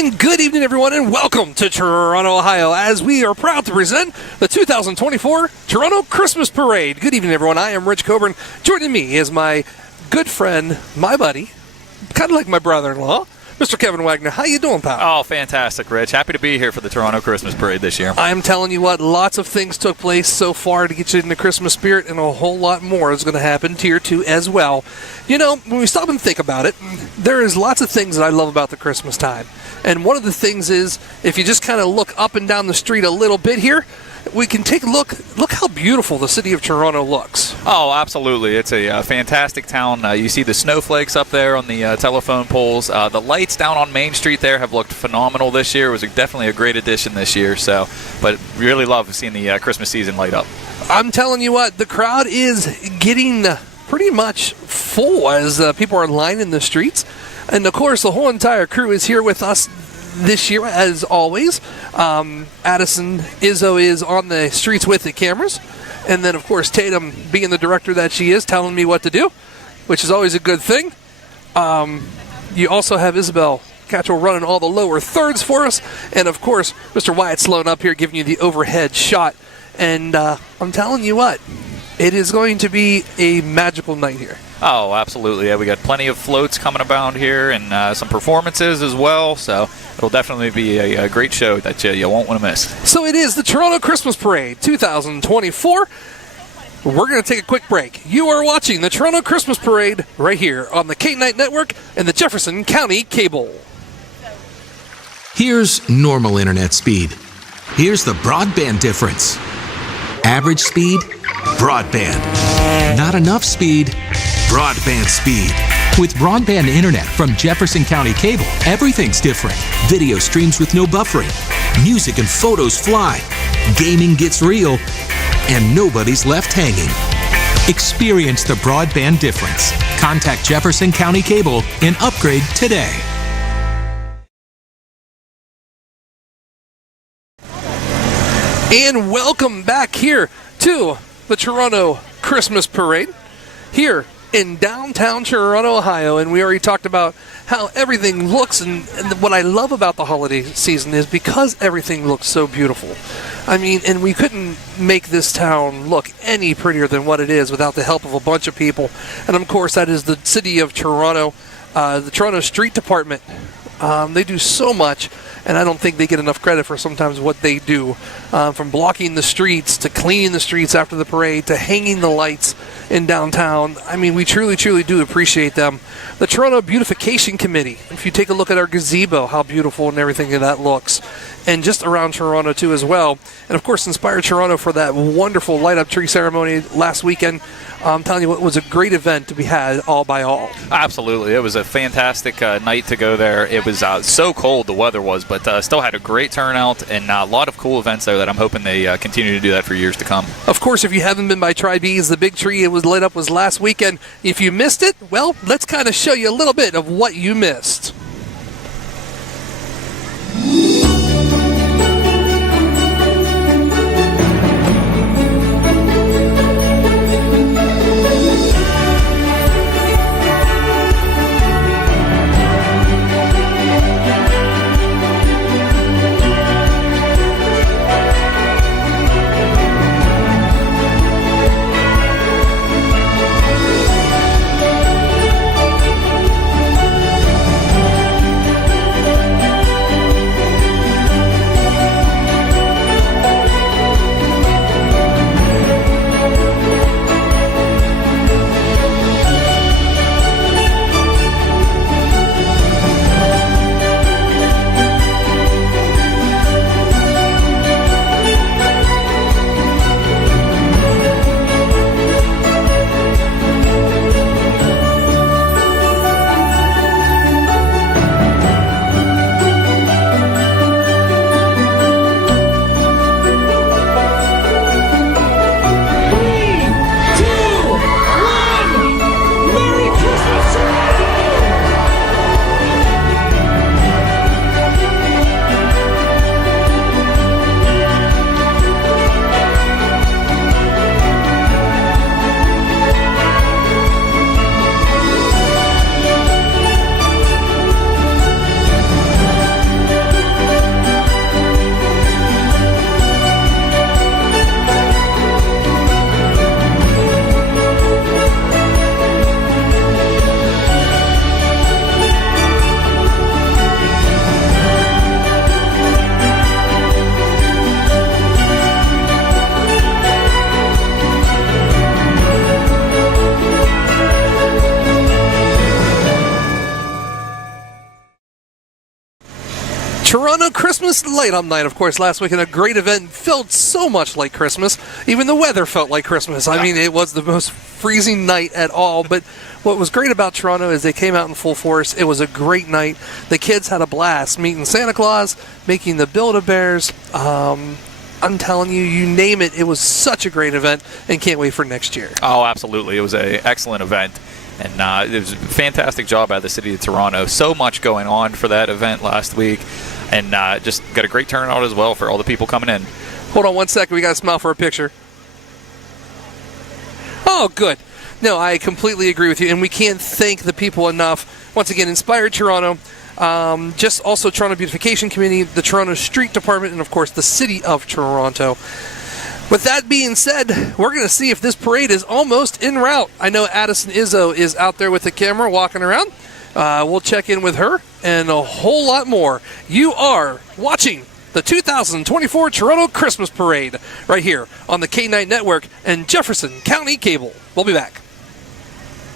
And good evening, everyone, and welcome to Toronto, Ohio, as we are proud to present the 2024 Toronto Christmas Parade. Good evening, everyone. I am Rich Coburn. Joining me is my good friend, my buddy, kind of like my brother-in-law, Mr. Kevin Wagner. How you doing, pal? Oh, fantastic, Rich. Happy to be here for the Toronto Christmas Parade this year. I'm telling you what, lots of things took place so far to get you in the Christmas spirit, and a whole lot more is going to happen Tier 2 as well. You know, when we stop and think about it, there is lots of things that I love about the Christmas time. And one of the things is, if you just kind of look up and down the street a little bit here, we can take a look. Look how beautiful the city of Toronto looks. Oh, absolutely. It's a fantastic town. You see the snowflakes up there on the telephone poles. The lights down on Main Street there have looked phenomenal this year. It was definitely a great addition this year. But really love seeing the Christmas season light up. I'm telling you what, the crowd is getting pretty much full as people are lining the streets. And, of course, the whole entire crew is here with us this year, as always. Addison Izzo is on the streets with the cameras. And then, of course, Tatum, being the director that she is, telling me what to do, which is always a good thing. You also have Isabel Catchell running all the lower thirds for us. And, of course, Mr. Wyatt Sloan up here giving you the overhead shot. And I'm telling you what, it is going to be a magical night here. Oh, absolutely. Yeah, we got plenty of floats coming about here and some performances as well. So it'll definitely be a great show that you won't want to miss. So it is the Toronto Christmas Parade 2024. We're going to take a quick break. You are watching the Toronto Christmas Parade right here on the K-Night Network and the Jefferson County Cable. Here's normal internet speed. Here's the broadband difference. Average speed, broadband. Not enough speed, broadband speed. With broadband internet from Jefferson County Cable, everything's different. Video streams with no buffering. Music and photos fly. Gaming gets real. And nobody's left hanging. Experience the broadband difference. Contact Jefferson County Cable and upgrade today. And welcome back here to the Toronto Christmas Parade here in downtown Toronto, Ohio. And we already talked about how everything looks, and what I love about the holiday season is because everything looks so beautiful. I mean, and we couldn't make this town look any prettier than what it is without the help of a bunch of people. And of course, that is the city of Toronto, the Toronto Street Department. They do so much, and I don't think they get enough credit for sometimes what they do, from blocking the streets to cleaning the streets after the parade to hanging the lights in downtown. I mean, we truly, truly do appreciate them. The Toronto Beautification Committee, if you take a look at our gazebo, how beautiful and everything that looks, and just around Toronto too as well. And of course, Inspire Toronto for that wonderful light-up tree ceremony last weekend. I'm telling you what, it was a great event to be had all by all. Absolutely. It was a fantastic night to go there. It was so cold, the weather was, but still had a great turnout and a lot of cool events there that I'm hoping they continue to do that for years to come. Of course, if you haven't been by Tri-B's, the big tree it was lit up was last weekend. If you missed it, well, let's kind of show you a little bit of what you missed. Toronto Christmas Light-Up Night, of course, last week, and a great event. Felt so much like Christmas. Even the weather felt like Christmas. I mean, it was the most freezing night at all. But what was great about Toronto is they came out in full force. It was a great night. The kids had a blast meeting Santa Claus, making the Build-A-Bears. I'm telling you, you name it, it was such a great event, and can't wait for next year. Oh, absolutely. It was an excellent event. And it was a fantastic job by the city of Toronto. So much going on for that event last week. And just got a great turnout as well for all the people coming in. Hold on one second. We got to smile for a picture. Oh, good. No, I completely agree with you. And we can't thank the people enough. Once again, Inspired Toronto. Just also Toronto Beautification Committee, the Toronto Street Department, and, of course, the City of Toronto. With that being said, we're going to see if this parade is almost en route. I know Addison Izzo is out there with the camera walking around. We'll check in with her and a whole lot more. You are watching the 2024 Toronto Christmas Parade right here on the K9 Network and Jefferson County Cable. We'll be back.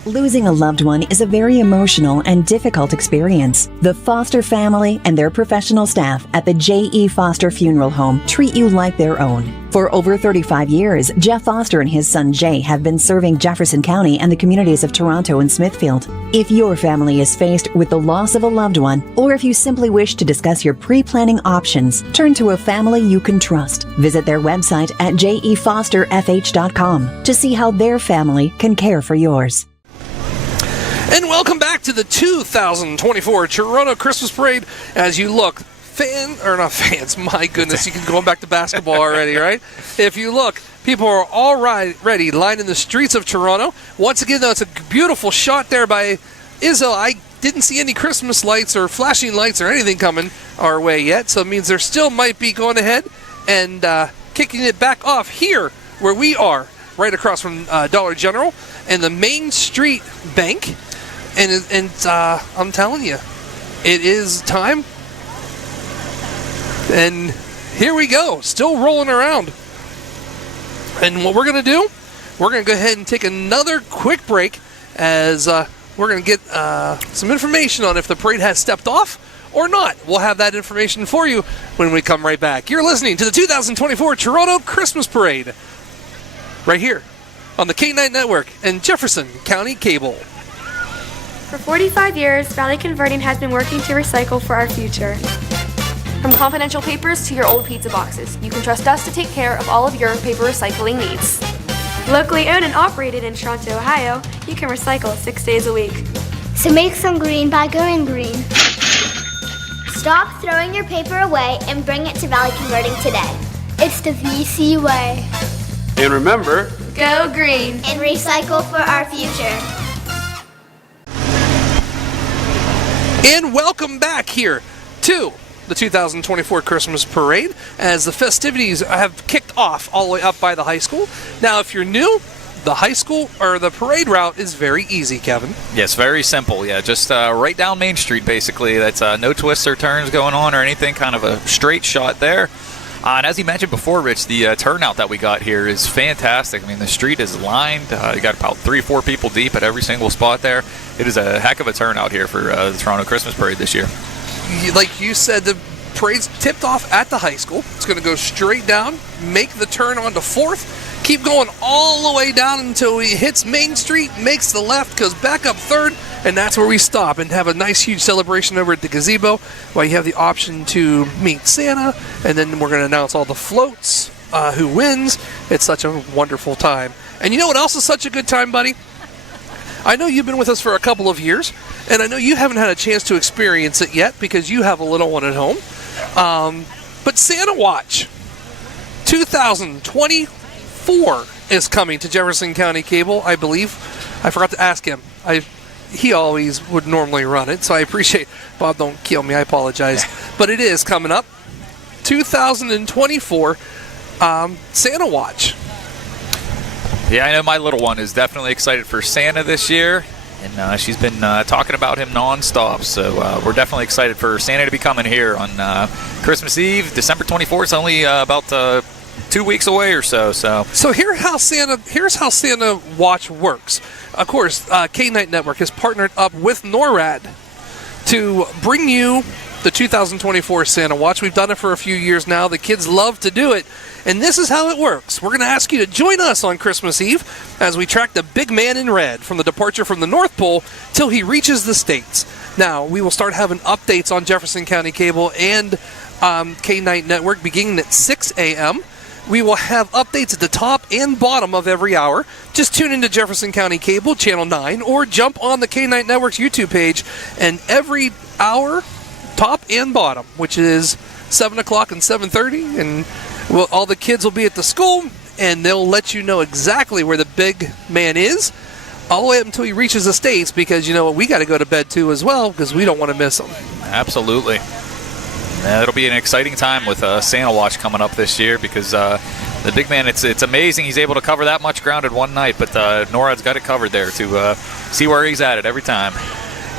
Losing a loved one is a very emotional and difficult experience. The Foster family and their professional staff at the J.E. Foster Funeral Home treat you like their own. For over 35 years, Jeff Foster and his son Jay have been serving Jefferson County and the communities of Toronto and Smithfield. If your family is faced with the loss of a loved one, or if you simply wish to discuss your pre-planning options, turn to a family you can trust. Visit their website at jefosterfh.com to see how their family can care for yours. And welcome back to the 2024 Toronto Christmas Parade. As you look, my goodness, you can go back to basketball already, right? If you look, people are already lining the streets of Toronto. Once again, though, it's a beautiful shot there by Izzo. I didn't see any Christmas lights or flashing lights or anything coming our way yet, so it means there still might be going ahead and kicking it back off here where we are, right across from Dollar General and the Main Street Bank. And I'm telling you, it is time. And here we go, still rolling around. And what we're going to do, we're going to go ahead and take another quick break as we're going to get some information on if the parade has stepped off or not. We'll have that information for you when we come right back. You're listening to the 2024 Toronto Christmas Parade right here on the K9 Network and Jefferson County Cable. For 45 years, Valley Converting has been working to recycle for our future. From confidential papers to your old pizza boxes, you can trust us to take care of all of your paper recycling needs. Locally owned and operated in Toronto, Ohio, you can recycle 6 days a week. So make some green by going green. Stop throwing your paper away and bring it to Valley Converting today. It's the VC way. And remember, Go green and recycle for our future. And welcome back here to the 2024 Christmas Parade as the festivities have kicked off all the way up by the high school. Now, if you're new, the high school or the parade route is very easy, Kevin. Yes, very simple. Yeah, just right down Main Street, basically. That's no twists or turns going on or anything, kind of a straight shot there. And as you mentioned before, Rich, the turnout that we got here is fantastic. I mean, the street is lined. You got about 3 or 4 people deep at every single spot there. It is a heck of a turnout here for the Toronto Christmas Parade this year. Like you said, the parade's tipped off at the high school. It's going to go straight down, make the turn onto 4th, keep going all the way down until it hits Main Street, makes the left, goes back up 3rd, and that's where we stop and have a nice huge celebration over at the gazebo while you have the option to meet Santa, and then we're going to announce all the floats, who wins. It's such a wonderful time. And you know what else is such a good time, buddy? I know you've been with us for a couple of years, and I know you haven't had a chance to experience it yet because you have a little one at home. But Santa Watch 2024 is coming to Jefferson County Cable, I believe. I forgot to ask him. He always would normally run it, so I appreciate. Bob, don't kill me. I apologize. But it is coming up. 2024 Santa Watch. Yeah, I know my little one is definitely excited for Santa this year, and she's been talking about him nonstop. So we're definitely excited for Santa to be coming here on Christmas Eve, December 24th. It's only about 2 weeks away or so. So here's how Santa Watch works. Of course, K9 Network has partnered up with NORAD to bring you the 2024 Santa Watch. We've done it for a few years now. The kids love to do it, and this is how it works. We're going to ask you to join us on Christmas Eve as we track the big man in red from the departure from the North Pole till he reaches the States. Now, we will start having updates on Jefferson County Cable and K-Night Network beginning at 6 a.m. We will have updates at the top and bottom of every hour. Just tune into Jefferson County Cable, Channel 9, or jump on the K-Night Network's YouTube page, and every hour, top and bottom, which is 7 o'clock and 7:30, and all the kids will be at the school, and they'll let you know exactly where the big man is, all the way up until he reaches the States, because you know what, we got to go to bed too as well, because we don't want to miss him. Absolutely. It'll be an exciting time with Santa Watch coming up this year, because the big man, it's amazing he's able to cover that much ground in one night, but NORAD's got it covered there to see where he's at every time.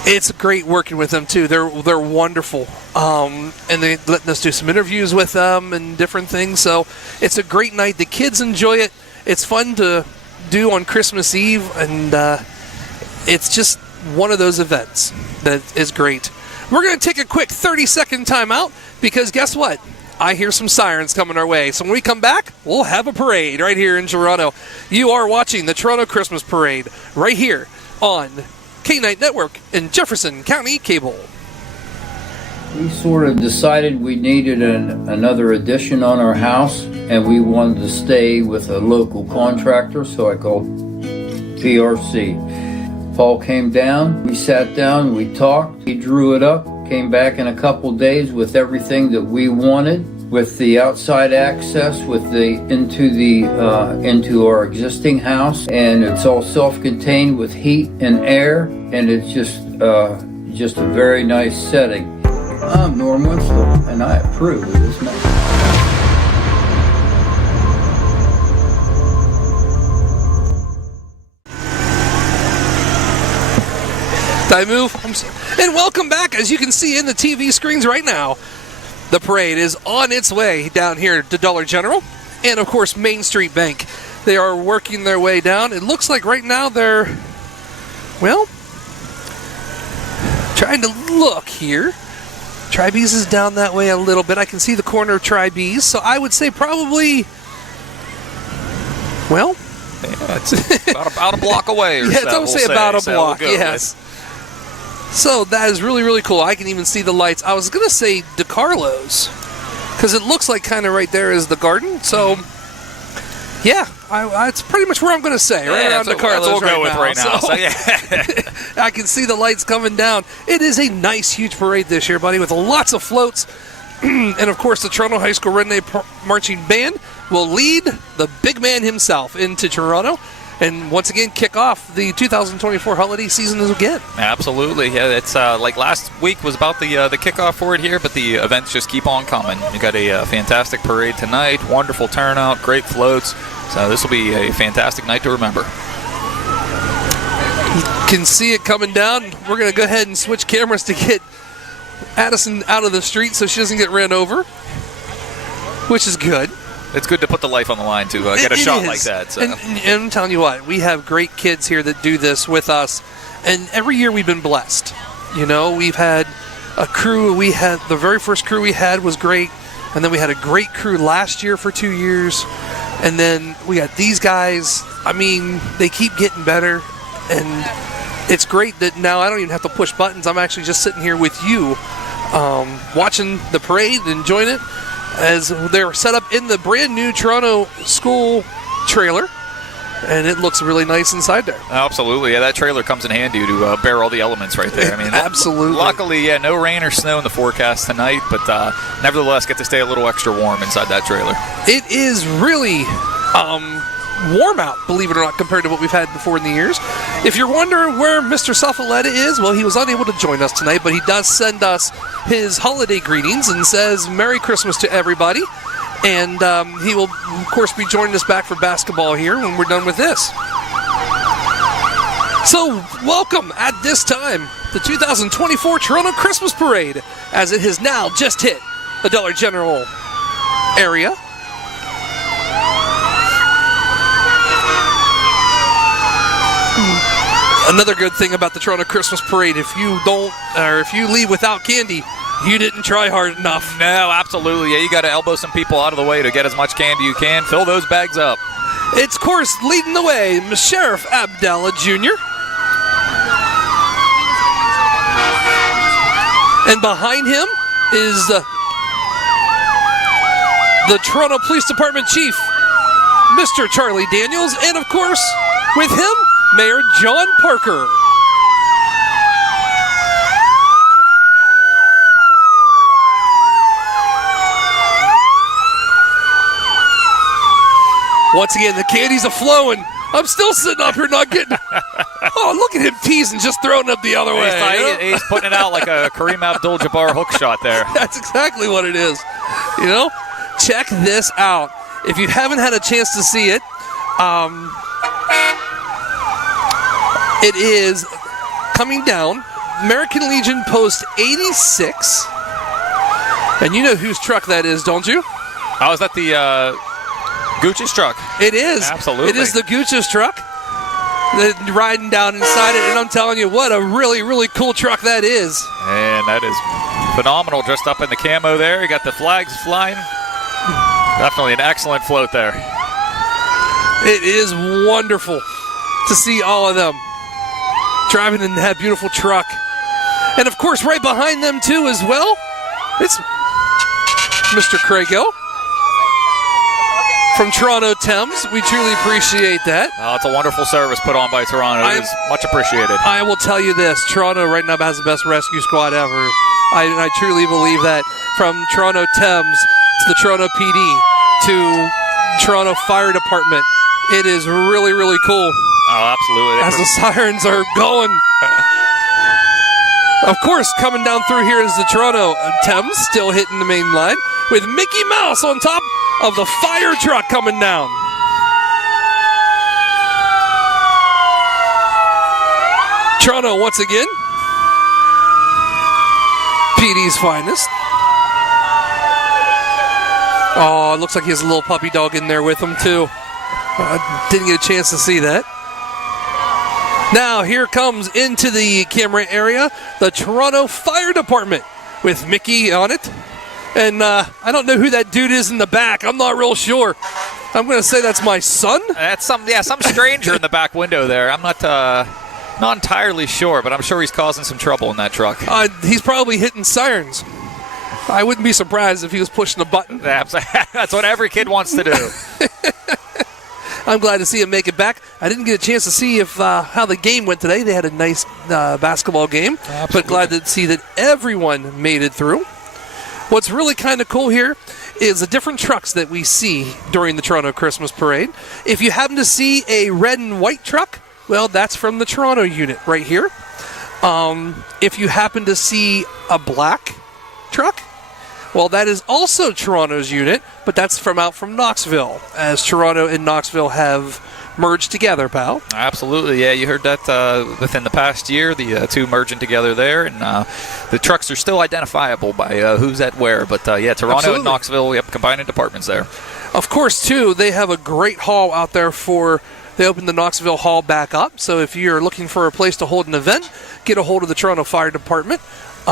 It's great working with them too. They're wonderful, and they're letting us do some interviews with them and different things. So it's a great night. The kids enjoy it. It's fun to do on Christmas Eve, and it's just one of those events that is great. We're going to take a quick 30-second timeout because guess what? I hear some sirens coming our way. So when we come back, we'll have a parade right here in Toronto. You are watching the Toronto Christmas Parade right here on K-Night Network and Jefferson County Cable. We sort of decided we needed another addition on our house, and we wanted to stay with a local contractor, so I called PRC. Paul came down, we sat down, we talked, he drew it up, came back in a couple days with everything that we wanted, with the outside access, with the into our existing house, and it's all self-contained with heat and air, and it's just a very nice setting. I'm Norm Winslow, and I approve of this message. Did I move? And welcome back. As you can see in the TV screens right now, the parade is on its way down here to Dollar General and, of course, Main Street Bank. They are working their way down. It looks like right now they're, well, trying to look here. Tribees is down that way a little bit. I can see the corner of Tribees, so I would say probably, well, yeah, it's about a block away or so. Yeah, don't say about a block, we'll yes. So that is really, really cool. I can even see the lights. I was going to say DeCarlo's because it looks like kind of right there is the garden. So, yeah, it's pretty much where I'm going to say, right around DeCarlo's right now. So, yeah. I can see the lights coming down. It is a nice, huge parade this year, buddy, with lots of floats. And, of course, the Toronto High School Redneck Marching Band will lead the big man himself into Toronto. And once again, kick off the 2024 holiday season again. Absolutely, yeah. It's like last week was about the kickoff for it here, but the events just keep on coming. You got a fantastic parade tonight, wonderful turnout, great floats. So this will be a fantastic night to remember. You can see it coming down. We're going to go ahead and switch cameras to get Addison out of the street so she doesn't get ran over, which is good. It's good to put the life on the line to get a shot like that. So. And I'm telling you what, we have great kids here that do this with us, and every year we've been blessed. You know, we've had a crew. The very first crew we had was great, and then we had a great crew last year for 2 years, and then we got these guys. I mean, they keep getting better, and it's great that now I don't even have to push buttons. I'm actually just sitting here with you, watching the parade, enjoying it, as they're set up in the brand new Toronto school trailer, and it looks really nice inside there. Absolutely, yeah, that trailer comes in handy to bear all the elements right there. I mean, absolutely. Luckily, yeah, no rain or snow in the forecast tonight, but nevertheless, get to stay a little extra warm inside that trailer. It is really warm out, believe it or not, compared to what we've had before in the years. If you're wondering where Mr. Safaletta is, well, he was unable to join us tonight, but he does send us his holiday greetings and says Merry Christmas to everybody. And he will, of course, be joining us back for basketball here when we're done with this. So, welcome at this time the 2024 Toronto Christmas Parade, as it has now just hit the Dollar General area. Another good thing about the Toronto Christmas Parade, if you leave without candy, you didn't try hard enough. No, absolutely. Yeah, you got to elbow some people out of the way to get as much candy you can. Fill those bags up. It's, of course, leading the way, Sheriff Abdallah Jr. And behind him is the Toronto Police Department Chief, Mr. Charlie Daniels, and of course, with him, Mayor John Parker. Once again, the candies are flowing. I'm still sitting up here not getting... Oh, look at him teasing, just throwing up the other way. He's putting it out like a Kareem Abdul-Jabbar hook shot there. That's exactly what it is. You know, check this out. If you haven't had a chance to see it, it is coming down. American Legion Post 86. And you know whose truck that is, don't you? Oh, is that the Gooch's truck? It is. Absolutely. It is the Gooch's truck. They're riding down inside it, and I'm telling you, what a really, really cool truck that is. And that is phenomenal, dressed up in the camo there. You got the flags flying. Definitely an excellent float there. It is wonderful to see all of them driving in that beautiful truck. And, of course, right behind them, too, as well, it's Mr. Craigill from Toronto Thames. We truly appreciate that. It's a wonderful service put on by Toronto. It is much appreciated. I will tell you this, Toronto right now has the best rescue squad ever. I truly believe that. From Toronto Thames to the Toronto PD to Toronto Fire Department, it is really, really cool. Oh, absolutely. As the sirens are going. Of course, coming down through here is the Toronto Thames, still hitting the main line, with Mickey Mouse on top of the fire truck coming down. Toronto, once again, PD's finest. Oh, it looks like he has a little puppy dog in there with him, too. I didn't get a chance to see that. Now, here comes into the camera area the Toronto Fire Department with Mickey on it. And I don't know who that dude is in the back. I'm not real sure. I'm going to say that's my son. That's some stranger in the back window there. I'm not entirely sure, but I'm sure he's causing some trouble in that truck. He's probably hitting sirens. I wouldn't be surprised if he was pushing a button. That's what every kid wants to do. I'm glad to see him make it back. I didn't get a chance to see if how the game went today. They had a nice basketball game. Absolutely. But glad to see that everyone made it through. What's really kind of cool here is the different trucks that we see during the Toronto Christmas Parade. If you happen to see a red and white truck, well, that's from the Toronto unit right here. If you happen to see a black truck, well, that is also Toronto's unit, but that's out from Knoxville, as Toronto and Knoxville have merged together, pal. Absolutely, yeah. You heard that within the past year, the two merging together there, and the trucks are still identifiable by who's at where. But yeah, Toronto Absolutely. and Knoxville, yep, combining departments there. Of course, too, they have a great hall out there they opened the Knoxville Hall back up. So if you're looking for a place to hold an event, get a hold of the Toronto Fire Department. They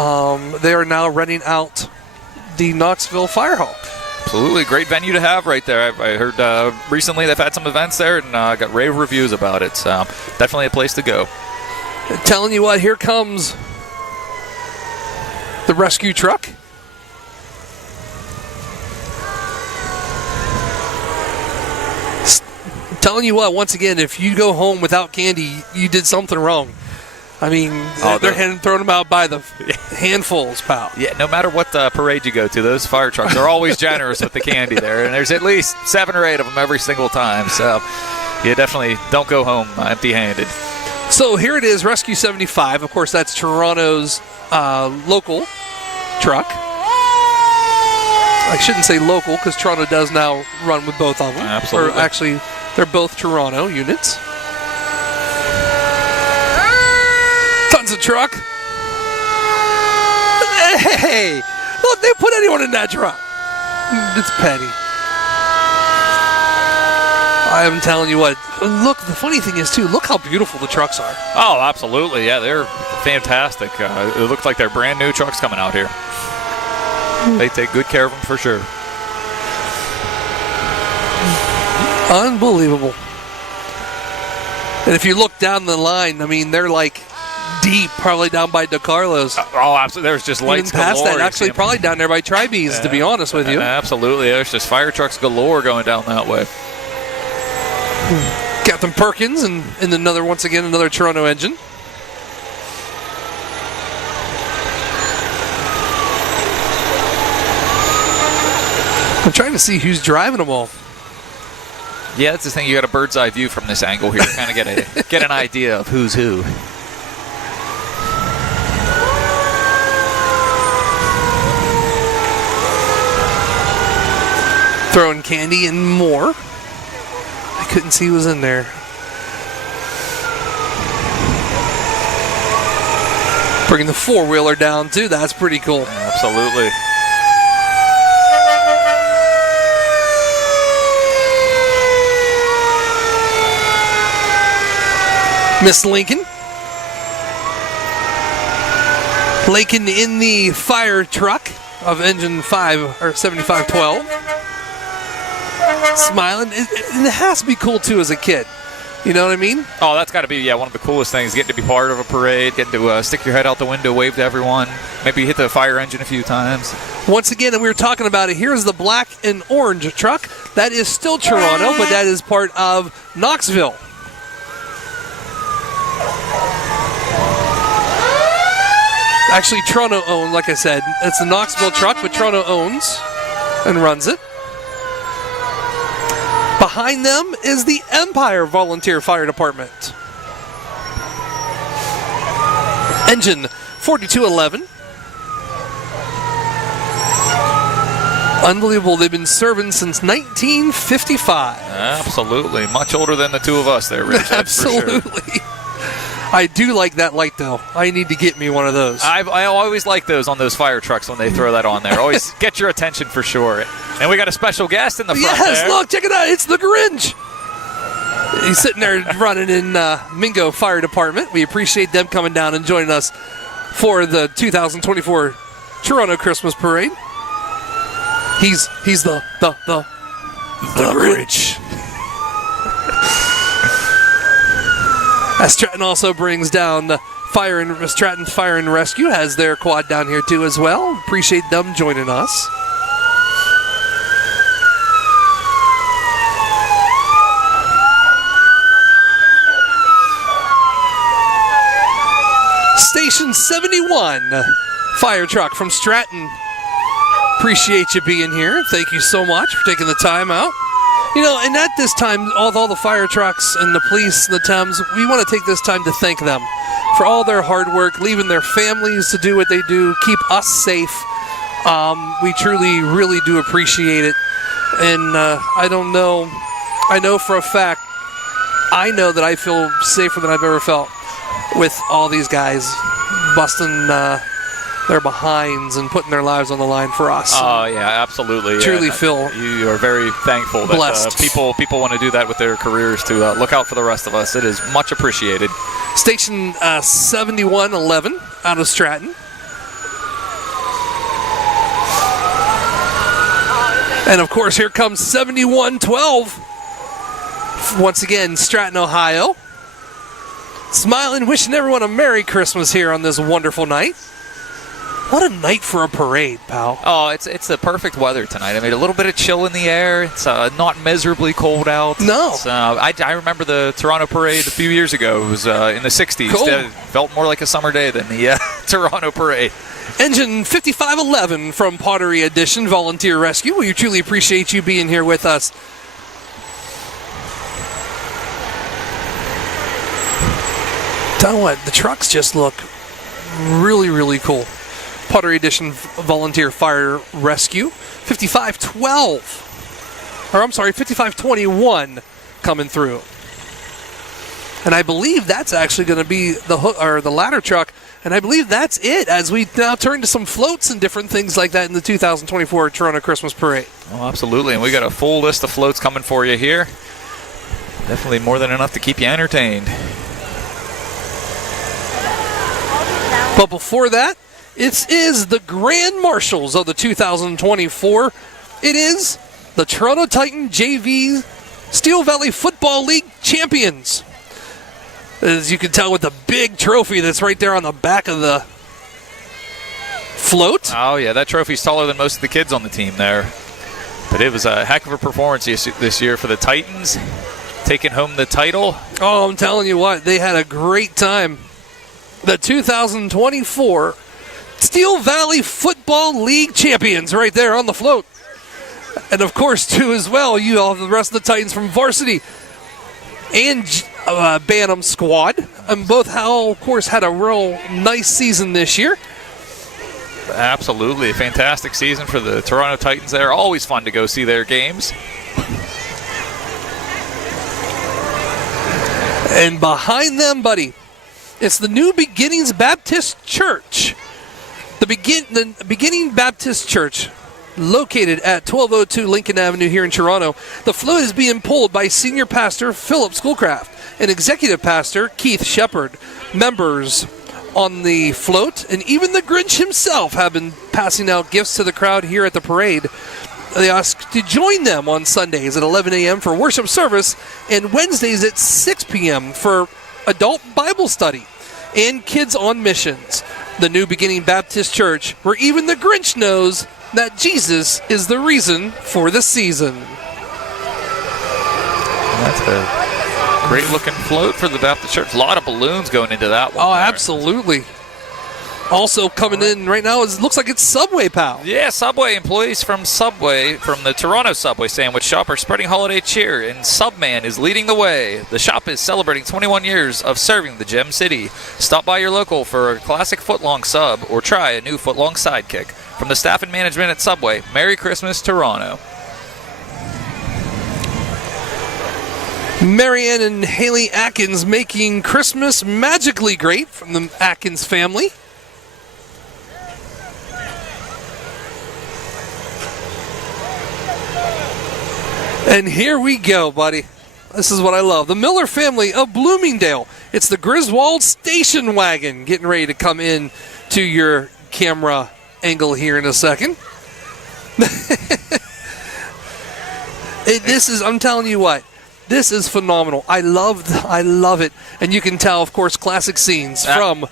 are now renting out the Knoxville Fire Hall. Absolutely, great venue to have right there. I heard recently they've had some events there and got rave reviews about it. So definitely a place to go. Telling you what, here comes the rescue truck. Telling you what, once again, if you go home without candy, you did something wrong. I mean, they're throwing them out by the handfuls, pal. Yeah, no matter what parade you go to, those fire trucks are always generous with the candy there, and there's at least 7 or 8 of them every single time. So you definitely don't go home empty-handed. So here it is, Rescue 75. Of course, that's Toronto's local truck. I shouldn't say local because Toronto does now run with both of them. Absolutely. Or actually, they're both Toronto units. Tons of truck. Hey, look, they put anyone in that truck. It's petty. I am telling you what. Look, the funny thing is, too, look how beautiful the trucks are. Oh, absolutely. Yeah, they're fantastic. It looks like they're brand new trucks coming out here. They take good care of them for sure. Unbelievable. And if you look down the line, I mean, they're like deep, probably down by DeCarlo's. Oh, absolutely. There's just lights Even past galore. that, actually, probably down there by Tribees, to be honest with you. Absolutely. There's just fire trucks galore going down that way. Captain Perkins and once again, another Toronto engine. I'm trying to see who's driving them all. Yeah, that's the thing. You got a bird's eye view from this angle here. Kind of get an idea of who's who. Throwing candy and more. I couldn't see who was in there. Bringing the four-wheeler down, too. That's pretty cool. Absolutely. Miss Lincoln. Lincoln in the fire truck of engine 5 or 7512. Smiling. It has to be cool too as a kid. You know what I mean? Oh, that's got to be one of the coolest things. Getting to be part of a parade, getting to stick your head out the window, wave to everyone. Maybe hit the fire engine a few times. Once again, and we were talking about it, here's the black and orange truck. That is still Toronto, but that is part of Knoxville. Actually, Toronto owns, like I said. It's a Knoxville truck, but Toronto owns and runs it. Behind them is the Empire Volunteer Fire Department. Engine 4211. Unbelievable. They've been serving since 1955. Absolutely. Much older than the two of us there, Rich. Absolutely. I do like that light, though. I need to get me one of those. I always like those on those fire trucks when they throw that on there. Always get your attention for sure. And we got a special guest in the front Yes, there. look, check it out. It's the Grinch. He's sitting there running in Mingo Fire Department. We appreciate them coming down and joining us for the 2024 Toronto Christmas Parade. He's the Grinch. Stratton also brings down the Stratton Fire and Rescue, has their quad down here too as well. Appreciate them joining us. Station 71 fire truck from Stratton. Appreciate you being here. Thank you so much for taking the time out. You know, and at this time, all the fire trucks and the police and the Thames, we want to take this time to thank them for all their hard work, leaving their families to do what they do, keep us safe. We truly, really do appreciate it. And I don't know, I know for a fact, I know that I feel safer than I've ever felt with all these guys busting their behinds and putting their lives on the line for us. Oh, yeah, absolutely. Truly feel you are very thankful that blessed. People want to do that with their careers to look out for the rest of us. It is much appreciated. Station 7111 out of Stratton. And of course, here comes 7112. Once again, Stratton, Ohio. Smiling, wishing everyone a Merry Christmas here on this wonderful night. What a night for a parade, pal. Oh, it's the perfect weather tonight. I mean, a little bit of chill in the air. It's not miserably cold out. No. I remember the Toronto parade a few years ago. It was in the 60s. Cool. It felt more like a summer day than the Toronto parade. Engine 5511 from Pottery Edition Volunteer Rescue. We truly appreciate you being here with us. Tell you what, the trucks just look really, really cool. Pottery Edition Volunteer Fire Rescue. 5512. Or I'm sorry, 5521 coming through. And I believe that's actually going to be the ladder truck. And I believe that's it as we now turn to some floats and different things like that in the 2024 Toronto Christmas Parade. Oh, absolutely. And we got a full list of floats coming for you here. Definitely more than enough to keep you entertained. But before that, It is the Grand Marshals of the 2024. It is the Toronto Titan JV Steel Valley Football League champions. As you can tell with the big trophy that's right there on the back of the float. Oh, yeah, that trophy's taller than most of the kids on the team there. But it was a heck of a performance this year for the Titans, taking home the title. Oh, I'm telling you what, they had a great time. The 2024 Steel Valley Football League champions right there on the float. And of course, too, as well, you all the rest of the Titans from varsity and Bantam squad. And both, of course, had a real nice season this year. Absolutely. A fantastic season for the Toronto Titans there. Always fun to go see their games. And behind them, buddy, it's the New Beginnings Baptist Church. The Beginning Baptist Church, located at 1202 Lincoln Avenue here in Toronto. The float is being pulled by Senior Pastor Philip Schoolcraft and Executive Pastor Keith Shepard. Members on the float, and even the Grinch himself, have been passing out gifts to the crowd here at the parade. They ask to join them on Sundays at 11 a.m. for worship service and Wednesdays at 6 p.m. for adult Bible study and Kids on Missions. The New Beginning Baptist Church, where even the Grinch knows that Jesus is the reason for the season. That's a great looking float for the Baptist Church. A lot of balloons going into that one. Oh, absolutely. Also coming in right now looks like it's Subway, pal. Yeah, Subway employees from Subway, from the Toronto Subway sandwich shop, are spreading holiday cheer, and Subman is leading the way. The shop is celebrating 21 years of serving the Gem City. Stop by your local for a classic footlong sub or try a new footlong sidekick. From the staff and management at Subway, Merry Christmas, Toronto. Marianne and Haley Atkins making Christmas magically great from the Atkins family. And here we go, buddy. This is what I love. The Miller family of Bloomingdale. It's the Griswold station wagon getting ready to come in to your camera angle here in a second. I'm telling you what, this is phenomenal. I love it. And you can tell, of course, classic scenes from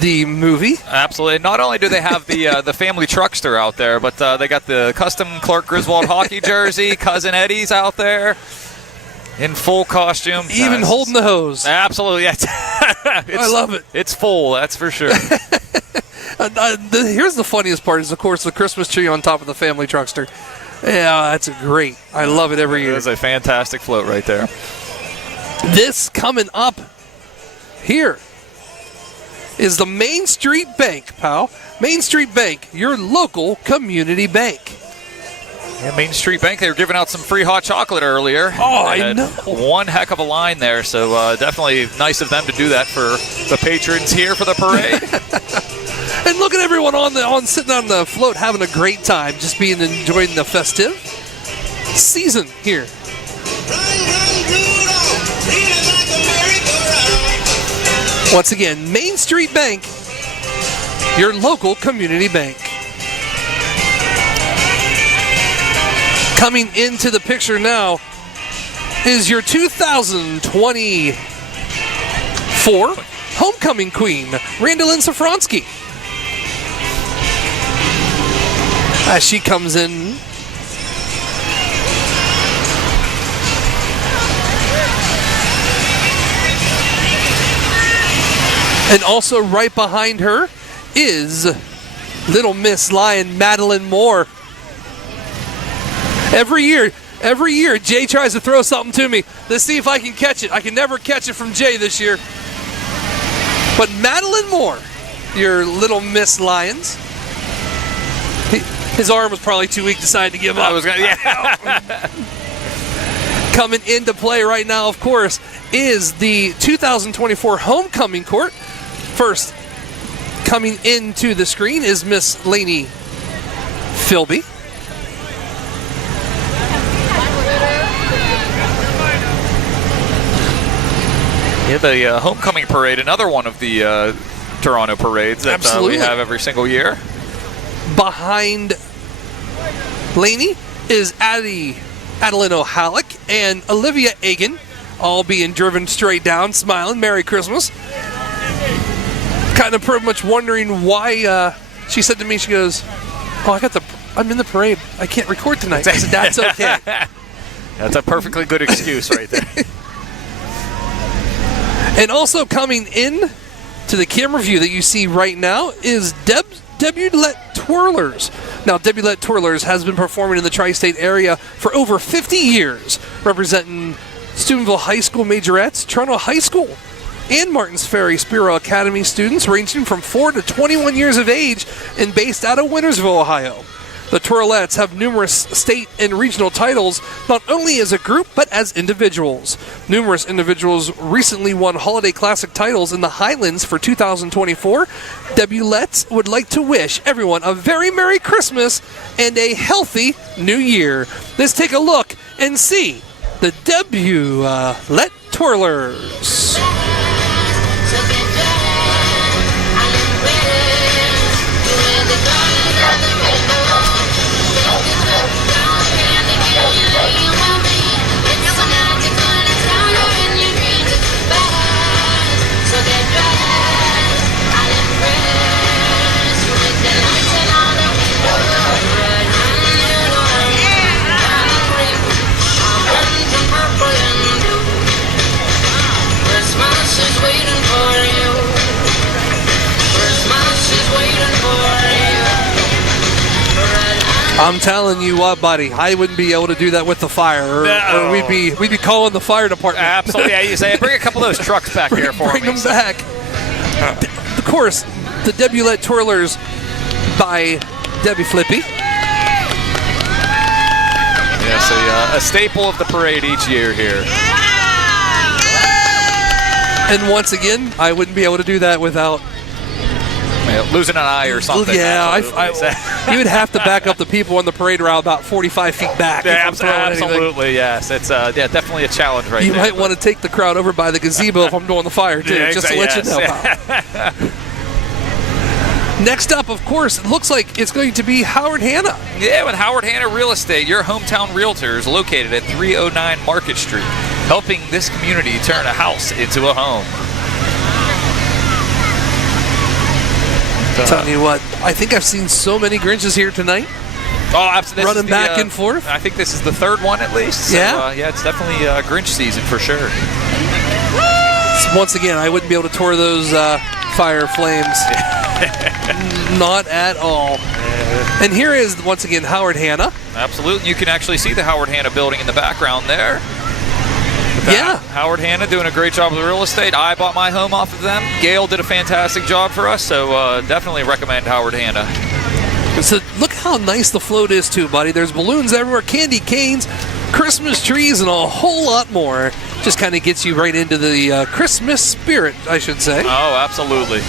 the movie. Absolutely. Not only do they have the family truckster out there, but they got the custom Clark Griswold hockey jersey. Cousin Eddie's out there in full costume. Even holding the hose. Absolutely. I love it. It's full, that's for sure. Here's the funniest part is, of course, the Christmas tree on top of the family truckster. Yeah, that's great. I love it every year. It is a fantastic float right there. This coming up here is the Main Street Bank, pal. Main Street Bank, your local community bank. Yeah, Main Street Bank, they were giving out some free hot chocolate earlier. Oh, I know. One heck of a line there, so definitely nice of them to do that for the patrons here for the parade. And look at everyone sitting on the float having a great time, just enjoying the festive season here. Once again, Main Street Bank, your local community bank. Coming into the picture now is your 2024 homecoming queen, Randallyn Safronsky. As she comes in, and also right behind her is Little Miss Lion Madeline Moore. Every year, Jay tries to throw something to me. Let's see if I can catch it. I can never catch it from Jay this year. But Madeline Moore, your Little Miss Lions. His arm was probably too weak, decided to give up. Coming into play right now, of course, is the 2024 homecoming court. First, coming into the screen is Miss Lainey Philby. Yeah, the homecoming parade, another one of the Toronto parades that Absolutely. we have every single year. Behind Laney is Adeline O'Halleck and Olivia Egan, all being driven straight down, smiling. Merry Christmas. Kind of pretty much wondering why. She said to me, she goes, "Oh, I'm in the parade. I can't record tonight." I said, "That's okay." That's a perfectly good excuse right there. And also coming in to the camera view that you see right now is Debutante Twirlers. Now, Debutante Twirlers has been performing in the tri-state area for over 50 years, representing Steubenville High School majorettes, Toronto High School, and Martins Ferry Spiro Academy students ranging from 4 to 21 years of age and based out of Wintersville, Ohio. The Twirlettes have numerous state and regional titles, not only as a group, but as individuals. Numerous individuals recently won Holiday Classic titles in the Highlands for 2024. Debulettes would like to wish everyone a very Merry Christmas and a healthy New Year. Let's take a look and see the Debulette Twirlers. I'm telling you what, buddy, I wouldn't be able to do that with the fire, or we'd be calling the fire department. Absolutely. Yeah, you say, bring a couple of those trucks back here for me. Bring them back. Of course, the Debulette Twirlers by Debbie Flippy. Yes, a staple of the parade each year here. And once again, I wouldn't be able to do that without losing an eye or something. Yeah, you would have to back up the people on the parade route about 45 feet back. Yeah, absolutely, yes. It's definitely a challenge right there. You there. might want to take the crowd over by the gazebo if I'm doing the fire, too, just to let you know. Next up, of course, it looks like it's going to be Howard Hanna. Yeah, with Howard Hanna Real Estate, your hometown realtors located at 309 Market Street, helping this community turn a house into a home. Telling you what, I think I've seen so many Grinches here tonight. Oh, absolutely. Running back and forth. I think this is the third one at least. So, yeah? Yeah, it's definitely Grinch season for sure. So once again, I wouldn't be able to tour those fire flames. Not at all. And here is, once again, Howard Hanna. Absolutely. You can actually see the Howard Hanna building in the background there. Yeah. Howard Hanna doing a great job with the real estate. I bought my home off of them. Gail did a fantastic job for us, so definitely recommend Howard Hanna. So look how nice the float is too, buddy. There's balloons everywhere, candy canes, Christmas trees, and a whole lot more. Just kind of gets you right into the Christmas spirit, I should say. Oh, absolutely.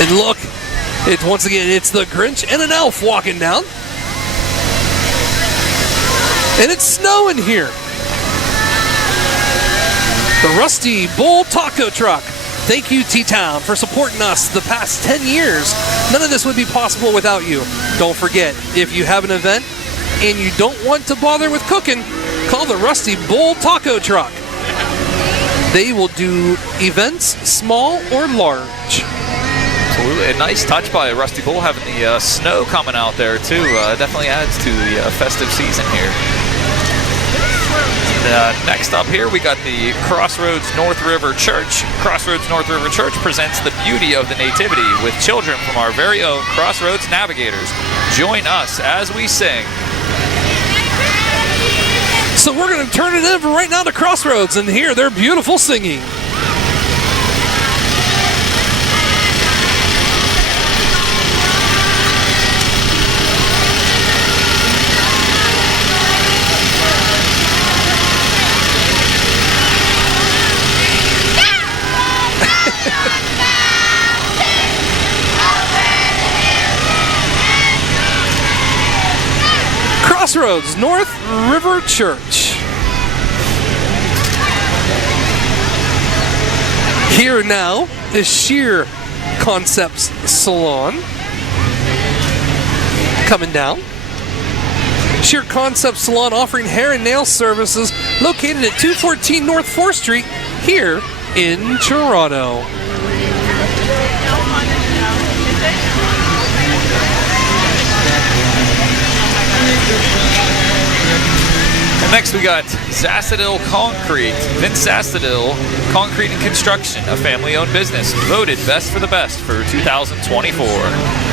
And look, once again, it's the Grinch and an elf walking down. And it's snowing here. The Rusty Bull Taco Truck. Thank you, T-Town, for supporting us the past 10 years. None of this would be possible without you. Don't forget, if you have an event and you don't want to bother with cooking, call the Rusty Bull Taco Truck. They will do events, small or large. Absolutely. A nice touch by Rusty Bull having the snow coming out there, too. Definitely adds to the festive season here. Next up here, we got the Crossroads North River Church. Crossroads North River Church presents the beauty of the Nativity with children from our very own Crossroads Navigators. Join us as we sing. So we're going to turn it over right now to Crossroads and hear their beautiful singing. Crossroads North River Church. Here now is Sheer Concepts Salon. Coming down. Sheer Concepts Salon offering hair and nail services located at 214 North 4th Street here in Toronto. And next we got Zassadil Concrete. Vince Zassadil Concrete and Construction, a family-owned business, voted best for the best for 2024.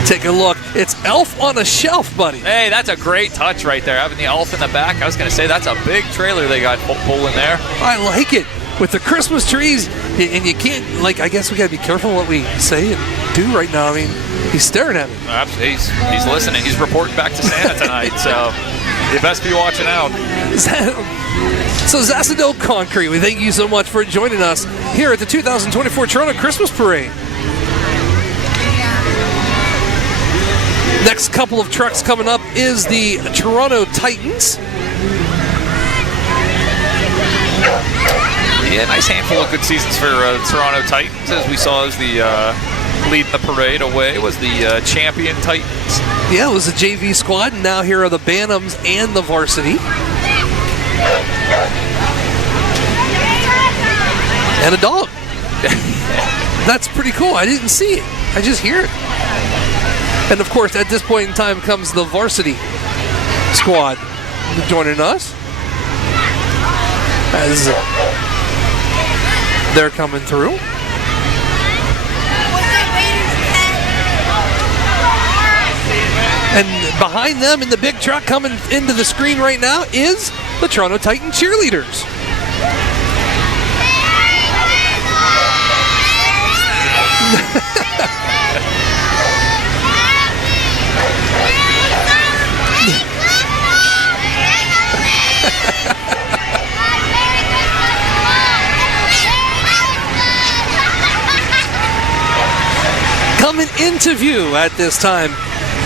Take a look. It's Elf on a Shelf, buddy. Hey, that's a great touch right there, having the elf in the back. I was going to say that's a big trailer they got pulling there. I like it. With the Christmas trees, and you can't, like, I guess we got to be careful what we say and do right now. I mean, he's staring at me. He's listening. He's reporting back to Santa tonight, so you best be watching out. So Zassadil Concrete, we thank you so much for joining us here at the 2024 Toronto Christmas Parade. Next couple of trucks coming up is the Toronto Titans. Yeah, nice handful of good seasons for Toronto Titans, as we saw as the leading the parade away was the champion Titans. Yeah, it was the JV squad, and now here are the Bantams and the varsity. And a dog. That's pretty cool. I didn't see it. I just hear it. And of course, at this point in time comes the varsity squad joining us as they're coming through. And behind them in the big truck coming into the screen right now is the Toronto Titan cheerleaders. Coming into view at this time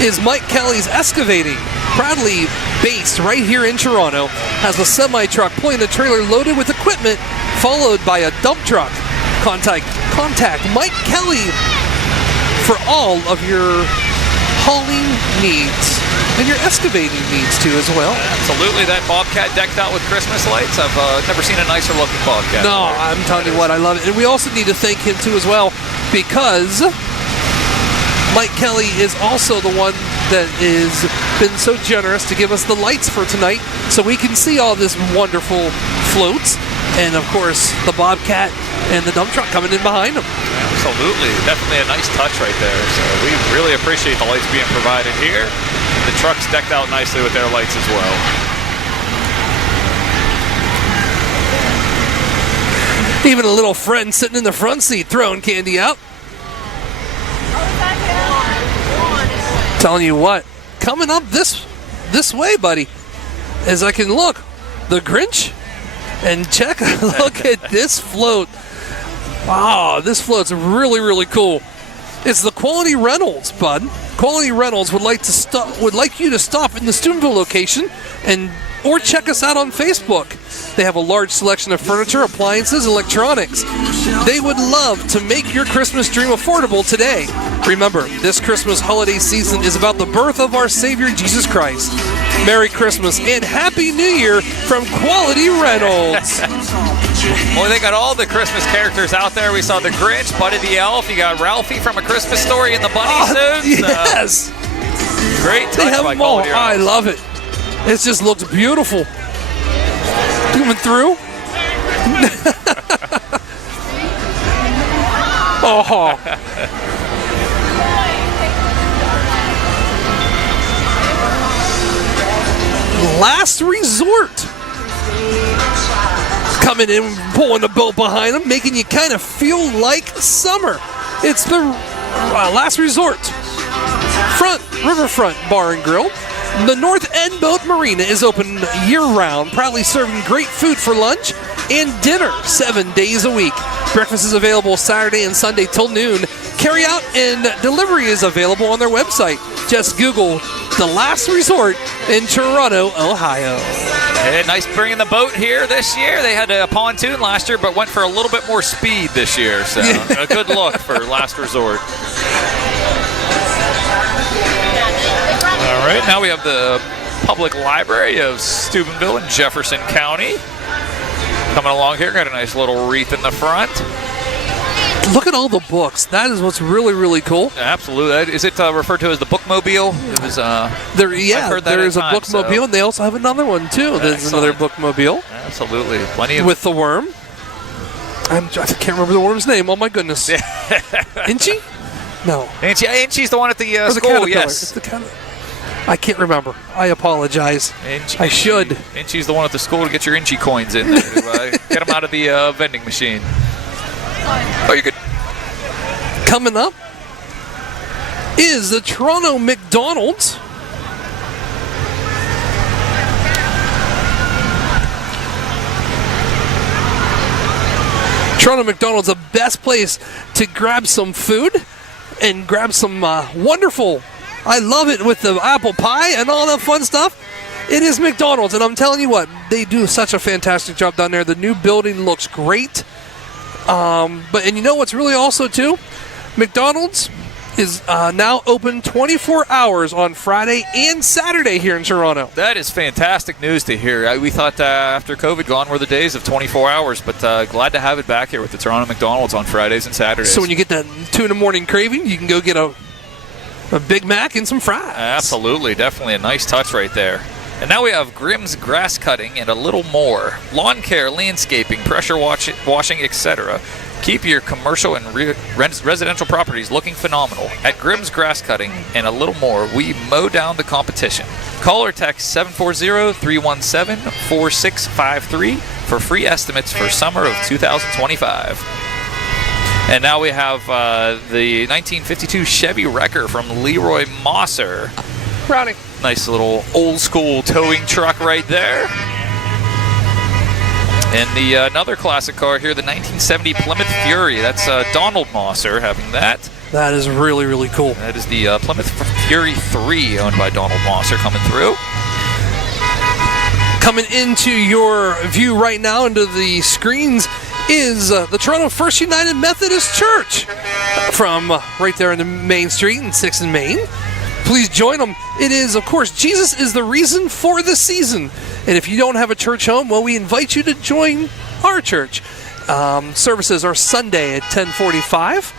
is Mike Kelly's Excavating, proudly based right here in Toronto, has a semi-truck pulling a trailer loaded with equipment, followed by a dump truck. Contact Mike Kelly for all of your hauling needs and your excavating needs too as well. Absolutely, that Bobcat decked out with Christmas lights. I've never seen a nicer looking Bobcat. No, I'm telling you what, I love it. And we also need to thank him too as well, because Mike Kelly is also the one that has been so generous to give us the lights for tonight so we can see all this wonderful floats. And of course, the Bobcat and the dump truck coming in behind them. Absolutely. Definitely a nice touch right there. So we really appreciate the lights being provided here. The truck's decked out nicely with their lights as well. Even a little friend sitting in the front seat throwing candy out. Telling you what, coming up this way, buddy, as I can look, the Grinch, and check a look at this float. Wow, this float's really, really cool. It's the Quality Reynolds, bud. Quality Reynolds would like you to stop in the Steubenville location or check us out on Facebook. They have a large selection of furniture, appliances, electronics. They would love to make your Christmas dream affordable today. Remember, this Christmas holiday season is about the birth of our Savior Jesus Christ. Merry Christmas and Happy New Year from Quality Reynolds. Well, they got all the Christmas characters out there. We saw the Grinch, Buddy the Elf. You got Ralphie from A Christmas Story in the bunny suit. Yes. Great touch They have by them all. Quality I Reynolds. love it. It just looks beautiful. Coming through. Oh. Last Resort. Coming in, pulling the boat behind them, making you kind of feel like summer. It's the Last Resort Riverfront Bar and Grill. The North End Boat Marina is open year-round, proudly serving great food for lunch and dinner 7 days a week. Breakfast is available Saturday and Sunday till noon. Carry-out and delivery is available on their website. Just Google The Last Resort in Toronto, Ohio. Yeah, nice bringing the boat here this year. They had a pontoon last year, but went for a little bit more speed this year. So a good look for Last Resort. All right, now we have the Public Library of Steubenville in Jefferson County. Coming along here, got a nice little wreath in the front. Look at all the books. That is what's really, really cool. Absolutely. Is it referred to as the Bookmobile? It was. There is a bookmobile, and they also have another one too. There's another bookmobile. Absolutely, plenty of. With the worm. I can't remember the worm's name. Oh my goodness. Inchy? No. Inchy's the one at the Or the school. caterpillar. Yes. It's the I can't remember. I apologize. I should. Inchy's the one at the school to get your Inchy coins in there to get them out of the vending machine. Oh, you're good. Coming up is the Toronto McDonald's. Toronto McDonald's, the best place to grab some food and grab some wonderful, I love it, with the apple pie and all that fun stuff. It is McDonald's, and I'm telling you what, they do such a fantastic job down there. The new building looks great. And you know what's really also too? McDonald's is now open 24 hours on Friday and Saturday here in Toronto. That is fantastic news to hear. We thought after COVID, gone were the days of 24 hours, but glad to have it back here with the Toronto McDonald's on Fridays and Saturdays. So when you get that 2 in the morning craving, you can go get a Big Mac and some fries. Absolutely, definitely a nice touch right there. And now we have Grimm's Grass Cutting and a little more. Lawn care, landscaping, pressure washing, etc. Keep your commercial and residential properties looking phenomenal. At Grimm's Grass Cutting and a little more, we mow down the competition. Call or text 740-317-4653 for free estimates for summer of 2025. And now we have the 1952 Chevy Wrecker from Leroy Mosser. Brownie. Nice little old school towing truck right there. And the another classic car here, the 1970 Plymouth Fury. That's Donald Mosser having that. That is really, really cool. That is the Plymouth Fury 3 owned by Donald Mosser coming through. Coming into your view right now, into the screens, is the Toronto First United Methodist Church from right there in the Main Street in 6th and Main. Please join them. It is, of course, Jesus is the reason for the season. And if you don't have a church home, well, we invite you to join our church. Services are Sunday at 10:45.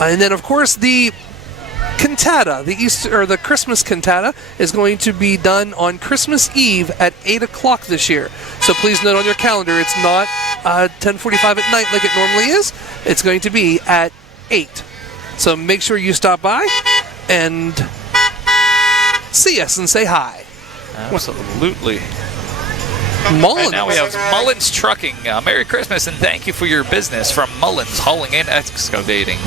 And then, of course, the cantata, the Christmas cantata, is going to be done on Christmas Eve at 8 o'clock this year. So please note on your calendar, it's not 10:45 at night like it normally is. It's going to be at 8. So make sure you stop by and see us and say hi. Absolutely. Mullins. And now we have Mullins Trucking. Merry Christmas and thank you for your business from Mullins Hauling and Excavating.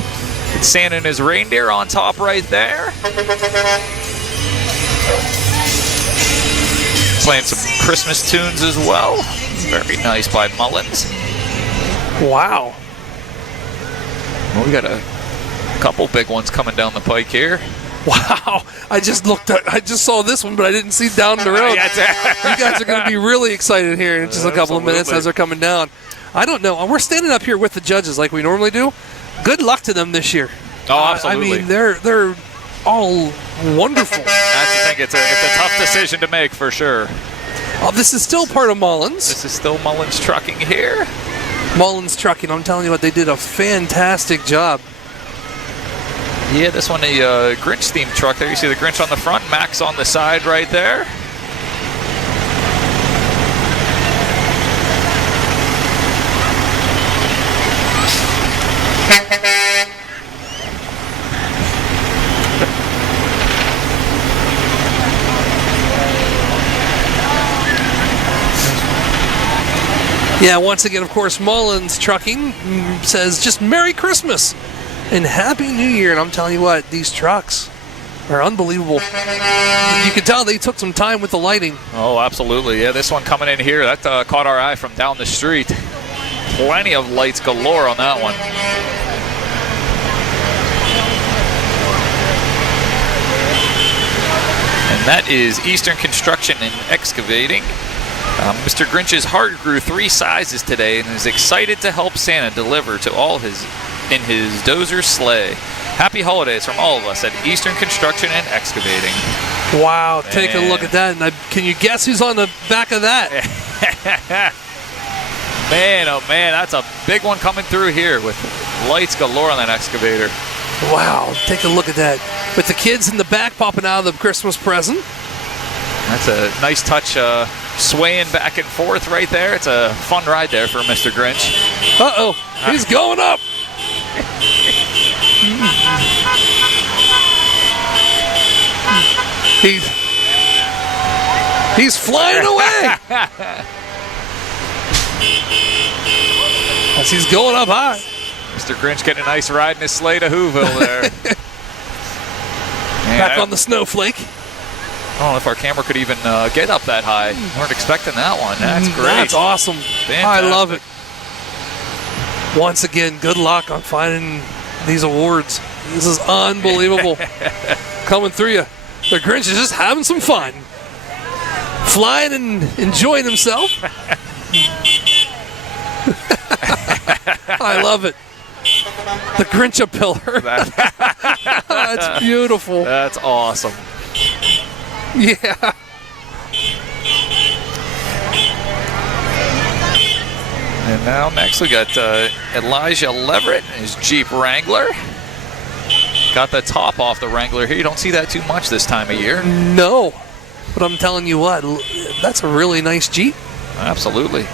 It's Santa and his reindeer on top right there. Playing some Christmas tunes as well. Very nice by Mullins. Wow. Well, we got a couple big ones coming down the pike here. Wow. I just saw this one, but I didn't see down the road. You guys are going to be really excited here in just a couple of minutes as they're coming down. I don't know. We're standing up here with the judges like we normally do. Good luck to them this year. Oh, absolutely. I mean, they're all wonderful. That's the thing. It's a tough decision to make for sure. Oh, this is still part of Mullins. This is still Mullins Trucking here. Mullins Trucking. I'm telling you what, they did a fantastic job. Yeah, this one, the Grinch themed truck there. You see the Grinch on the front, Max on the side right there. Yeah, once again, of course, Mullins Trucking says just Merry Christmas and Happy New Year. And I'm telling you what, these trucks are unbelievable. You can tell they took some time with the lighting. Oh, absolutely. Yeah, this one coming in here, that caught our eye from down the street. Plenty of lights galore on that one. And that is Eastern Construction and Excavating. Mr. Grinch's heart grew 3 sizes today and is excited to help Santa deliver to all in his dozer sleigh. Happy holidays from all of us at Eastern Construction and Excavating. Wow, take a look at that. And can you guess who's on the back of that? Man, oh man, that's a big one coming through here with lights galore on that excavator. Wow, take a look at that. With the kids in the back popping out of the Christmas present. That's a nice touch, swaying back and forth right there. It's a fun ride there for Mr. Grinch. Uh-oh, he's going up. He's flying away. As he's going up high. Mr. Grinch getting a nice ride in his sleigh to Whoville there. Man, Back on the snowflake. I don't know if our camera could even get up that high. Weren't expecting that one. That's great. That's awesome. Fantastic. I love it. Once again, good luck on finding these awards. This is unbelievable. Coming through you. The Grinch is just having some fun. Flying and enjoying himself. I love it. The Grinch-a-pillar. That's beautiful. That's awesome. Yeah. And now next we got Elijah Leverett and his Jeep Wrangler. Got the top off the Wrangler here. You don't see that too much this time of year. No. But I'm telling you what, that's a really nice Jeep. Absolutely.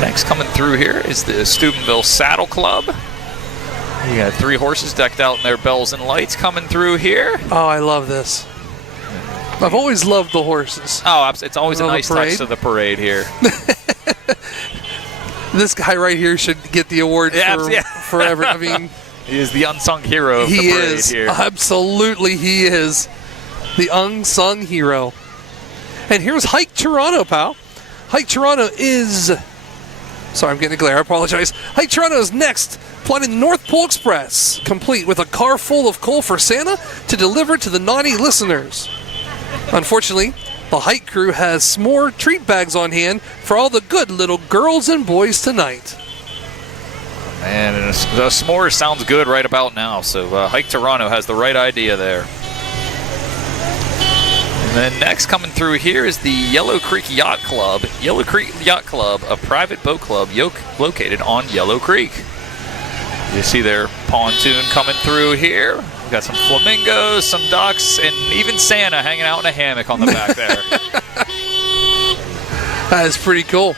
Next coming through here is the Steubenville Saddle Club. You got 3 horses decked out in their bells and lights coming through here. Oh, I love this. I've always loved the horses. Oh, it's always a Love the nice touch parade. to the parade here. This guy right here should get the award for ever. I mean, He is the unsung hero of the he parade is. here. Absolutely, he is the unsung hero. And here's Hike Toronto, pal. Hike Toronto is... Sorry, I'm getting a glare. I apologize. Hike Toronto is next, flying the North Pole Express, complete with a car full of coal for Santa to deliver to the naughty listeners. Unfortunately, the Hike crew has more treat bags on hand for all the good little girls and boys tonight. Man, and the s'mores sounds good right about now. So Hike Toronto has the right idea there. And then next coming through here is the Yellow Creek Yacht Club. Yellow Creek Yacht Club, a private boat club located on Yellow Creek. You see their pontoon coming through here. We've got some flamingos, some ducks, and even Santa hanging out in a hammock on the back there. That is pretty cool.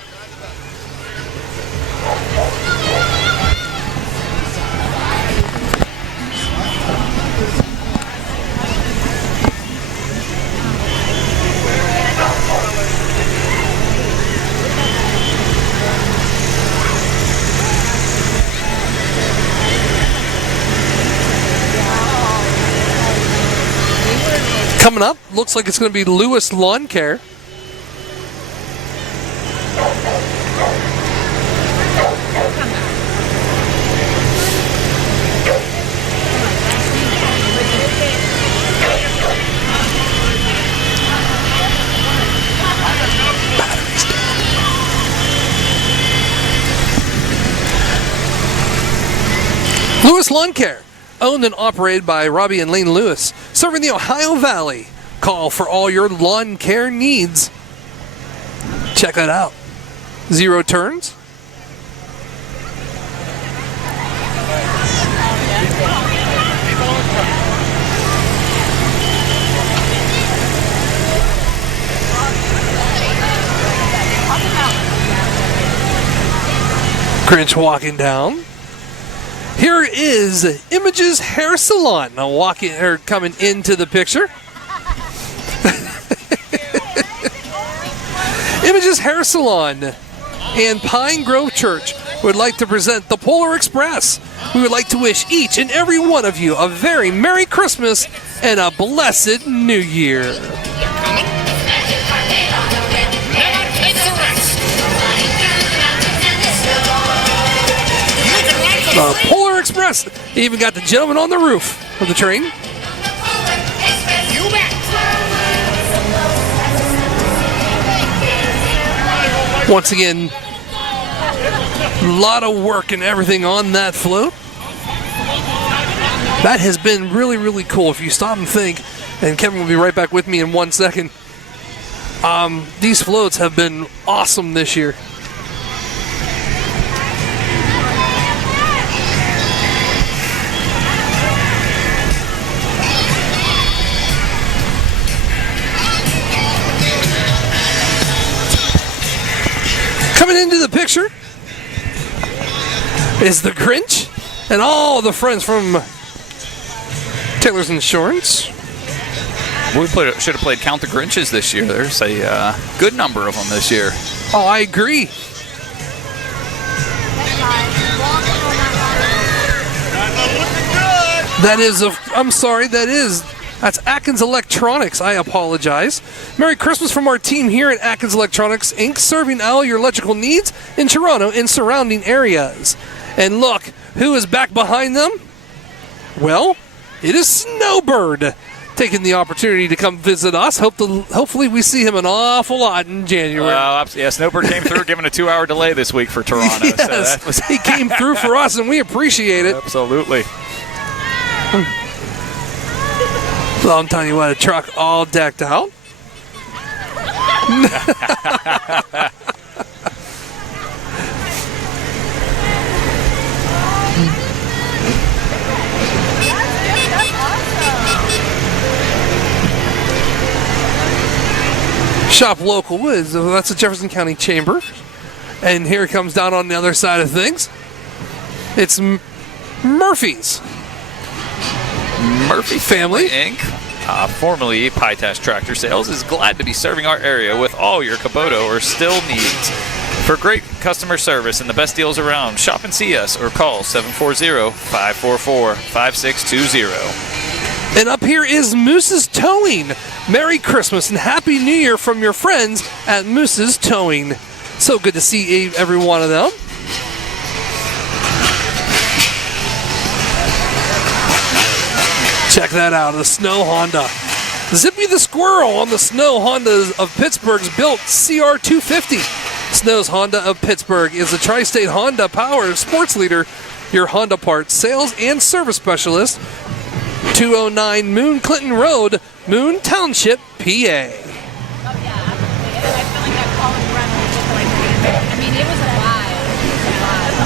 Coming up, looks like it's going to be Lewis Lawn Care. Lewis Lawn Care, owned and operated by Robbie and Lane Lewis, serving the Ohio Valley. Call for all your lawn care needs. Check that out. 0 turns. Grinch walking down. Here is Images Hair Salon. Now coming into the picture. Images Hair Salon and Pine Grove Church would like to present the Polar Express. We would like to wish each and every one of you a very Merry Christmas and a blessed New Year. The Polar Express. Even got the gentleman on the roof of the train. Once again, a lot of work and everything on that float. That has been really, really cool. If you stop and think, and Kevin will be right back with me in 1 second. These floats have been awesome this year. Coming into the picture is the Grinch and all the friends from Taylor's Insurance. We should have played Count the Grinches this year. There's a good number of them this year. Oh, I agree. That's Atkins Electronics. I apologize. Merry Christmas from our team here at Atkins Electronics, Inc., serving all your electrical needs in Toronto and surrounding areas. And look, who is back behind them? Well, it is Snowbird, taking the opportunity to come visit us. Hopefully we see him an awful lot in January. Yeah, Snowbird came through, given a 2-hour delay this week for Toronto. Yes, So he came through for us, and we appreciate it. Absolutely. Well, I'm telling you what, a truck all decked out. Shop local that's the Jefferson County Chamber. And here it comes down on the other side of things. It's Murphy's. Murphy Family Inc., formerly Pytash Tractor Sales, is glad to be serving our area with all your Kubota or Stihl needs. For great customer service and the best deals around, shop and see us or call 740-544-5620. And up here is Moose's Towing. Merry Christmas and Happy New Year from your friends at Moose's Towing. So good to see every one of them. Check that out, the Snow Honda. Zippy the Squirrel on the Snow Honda of Pittsburgh's built CR250. Snow's Honda of Pittsburgh is a tri-state Honda power sports leader, your Honda parts sales and service specialist. 209 Moon Clinton Road, Moon Township, PA.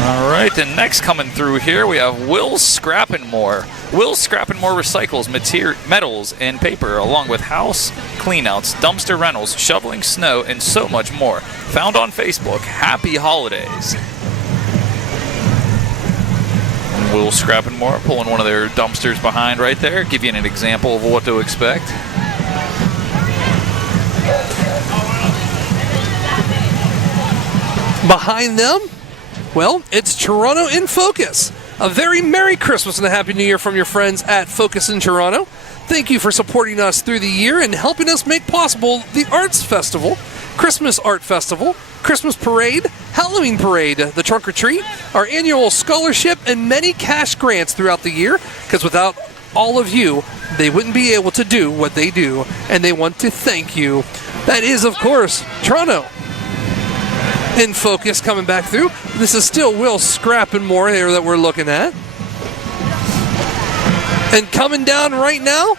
All right, and next coming through here, we have Will Scrappinmore. Will Scrappinmore recycles metals and paper, along with house cleanouts, dumpster rentals, shoveling snow, and so much more. Found on Facebook. Happy holidays. And Will Scrappinmore pulling one of their dumpsters behind right there, give you an example of what to expect. Behind them, well, it's Toronto in Focus. A very Merry Christmas and a Happy New Year from your friends at Focus in Toronto. Thank you for supporting us through the year and helping us make possible the Arts Festival, Christmas Art Festival, Christmas Parade, Halloween Parade, the Trunk or Treat, our annual scholarship, and many cash grants throughout the year, because without all of you, they wouldn't be able to do what they do, and they want to thank you. That is, of course, Toronto in Focus coming back through. This is still Will Scrappinmore here that we're looking at. And coming down right now,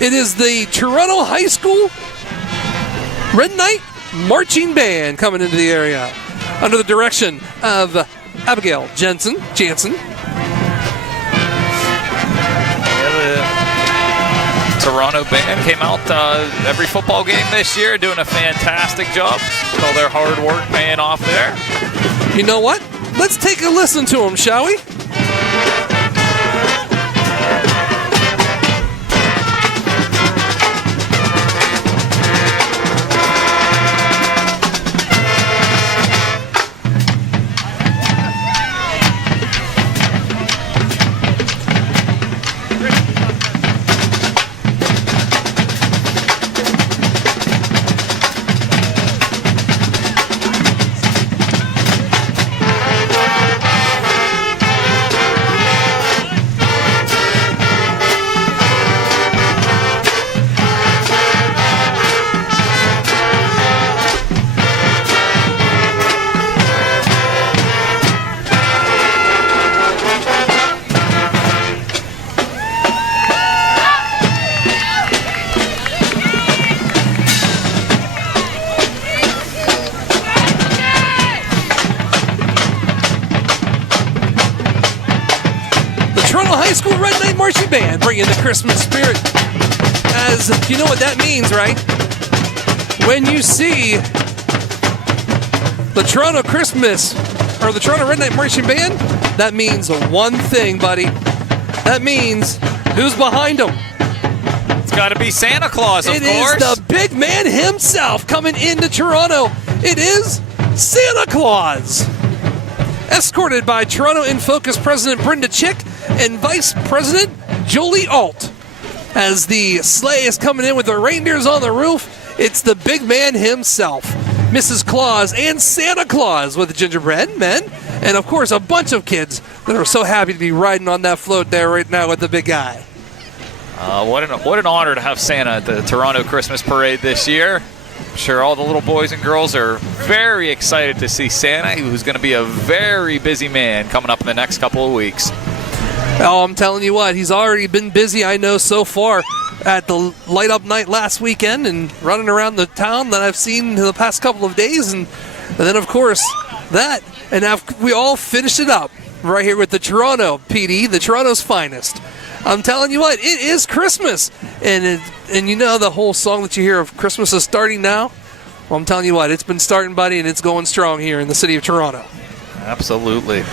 it is the Toronto High School Red Knight Marching Band coming into the area under the direction of Abigail Jansen. Toronto band came out every football game this year, doing a fantastic job. All their hard work paying off there. You know what? Let's take a listen to them, shall we? Marching Band bringing the Christmas spirit. As you know what that means, right? When you see the Toronto Christmas or the Toronto Red Knight Marching Band, that means one thing, buddy. That means who's behind them? It's got to be Santa Claus, of course. It is the big man himself coming into Toronto. It is Santa Claus. Escorted by Toronto In Focus President Brenda Chick and Vice President Jolie Alt. As the sleigh is coming in with the reindeers on the roof, it's the big man himself, Mrs. Claus and Santa Claus with the gingerbread men, and of course a bunch of kids that are so happy to be riding on that float there right now with the big guy. What an honor to have Santa at the Toronto Christmas Parade this year. I'm sure all the little boys and girls are very excited to see Santa, who's going to be a very busy man coming up in the next couple of weeks. Oh, I'm telling you what, he's already been busy, I know, so far at the light up night last weekend and running around the town that I've seen the past couple of days. And then, of course, that. And now we all finished it up right here with the Toronto PD, the Toronto's finest. I'm telling you what, it is Christmas. And you know the whole song that you hear of Christmas is starting now? Well, I'm telling you what, it's been starting, buddy, and it's going strong here in the city of Toronto. Absolutely.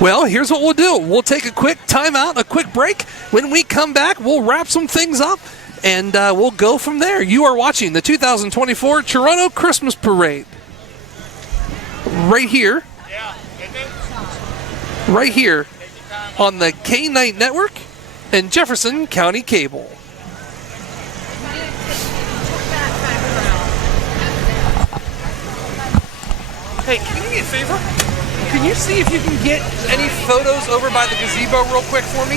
Well, here's what we'll do. We'll take a quick timeout, a quick break. When we come back, we'll wrap some things up, and we'll go from there. You are watching the 2024 Toronto Christmas Parade. Right here on the K-Night Network and Jefferson County Cable. Hey, can you do me a favor? Can you see if you can get any photos over by the gazebo real quick for me?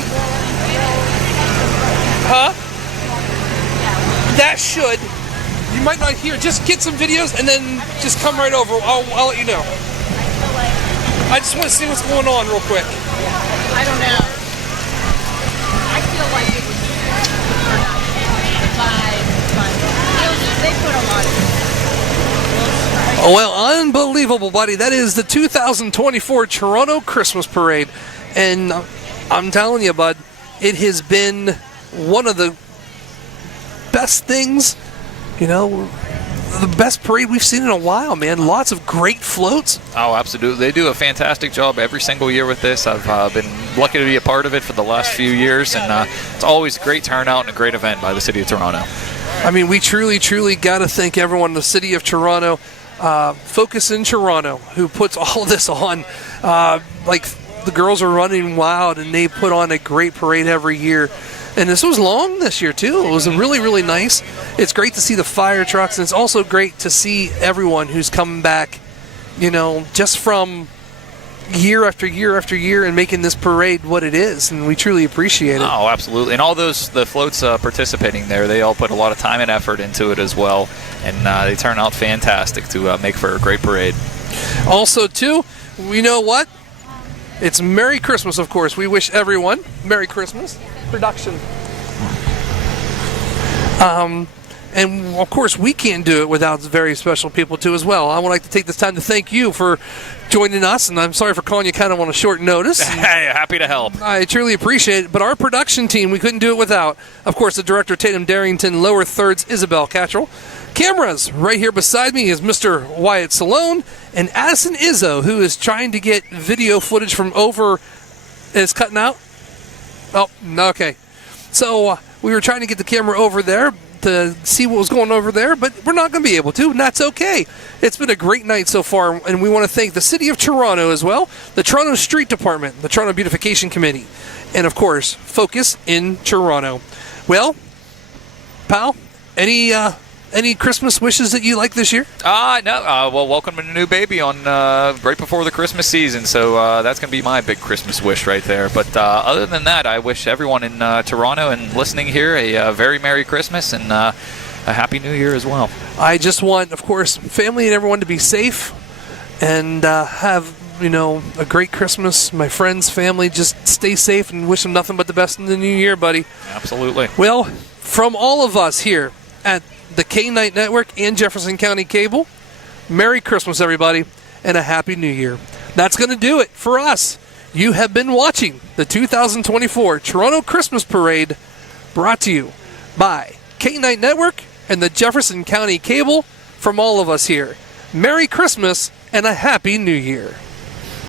Huh? That should. You might not hear. Just get some videos and then just come right over. I'll let you know. I just want to see what's going on real quick. I don't know. I feel like it was but they put a lot of it. Oh, well, unbelievable, buddy. That is the 2024 Toronto Christmas Parade. And I'm telling you, bud, it has been one of the best things, you know, the best parade we've seen in a while, man. Lots of great floats. Oh, absolutely. They do a fantastic job every single year with this. I've been lucky to be a part of it for the last few years, and it's always a great turnout and a great event by the City of Toronto. I mean, we truly, truly got to thank everyone in the City of Toronto, Focus in Toronto, who puts all this on. Like, the girls are running wild, and they put on a great parade every year. And this was long this year, too. It was really, really nice. It's great to see the fire trucks, and it's also great to see everyone who's coming back, you know, just from year after year after year and making this parade what it is, and we truly appreciate it. Oh, absolutely. And all the floats participating there, they all put a lot of time and effort into it as well, and they turn out fantastic to make for a great parade. Also, too, you know what? It's Merry Christmas, of course. We wish everyone Merry Christmas. Production. And of course we can't do it without very special people too as well. I would like to take this time to thank you for joining us, and I'm sorry for calling you kind of on a short notice. Hey, happy to help. I truly appreciate it, but our production team, we couldn't do it without, of course, the director Tatum Darrington, lower thirds Isabel Cattrall. Cameras, right here beside me is Mr. Wyatt Salone, and Addison Izzo, who is trying to get video footage from over, and it's cutting out? Oh, okay. So we were trying to get the camera over there to see what was going over there, but we're not going to be able to, and that's okay. It's been a great night so far, and we want to thank the City of Toronto as well, the Toronto Street Department, the Toronto Beautification Committee, and of course, Focus in Toronto. Well, pal, any Christmas wishes that you like this year? No. Well, welcome a new baby on right before the Christmas season, so that's going to be my big Christmas wish right there. But other than that, I wish everyone in Toronto and listening here a very Merry Christmas and a Happy New Year as well. I just want, of course, family and everyone to be safe and have, you know, a great Christmas. My friends, family, just stay safe and wish them nothing but the best in the new year, buddy. Absolutely. Well, from all of us here at the K-Night Network and Jefferson County Cable, Merry Christmas, everybody, and a Happy New Year. That's going to do it for us. You have been watching the 2024 Toronto Christmas Parade, brought to you by K-Night Network and the Jefferson County Cable. From all of us here, Merry Christmas and a Happy New Year.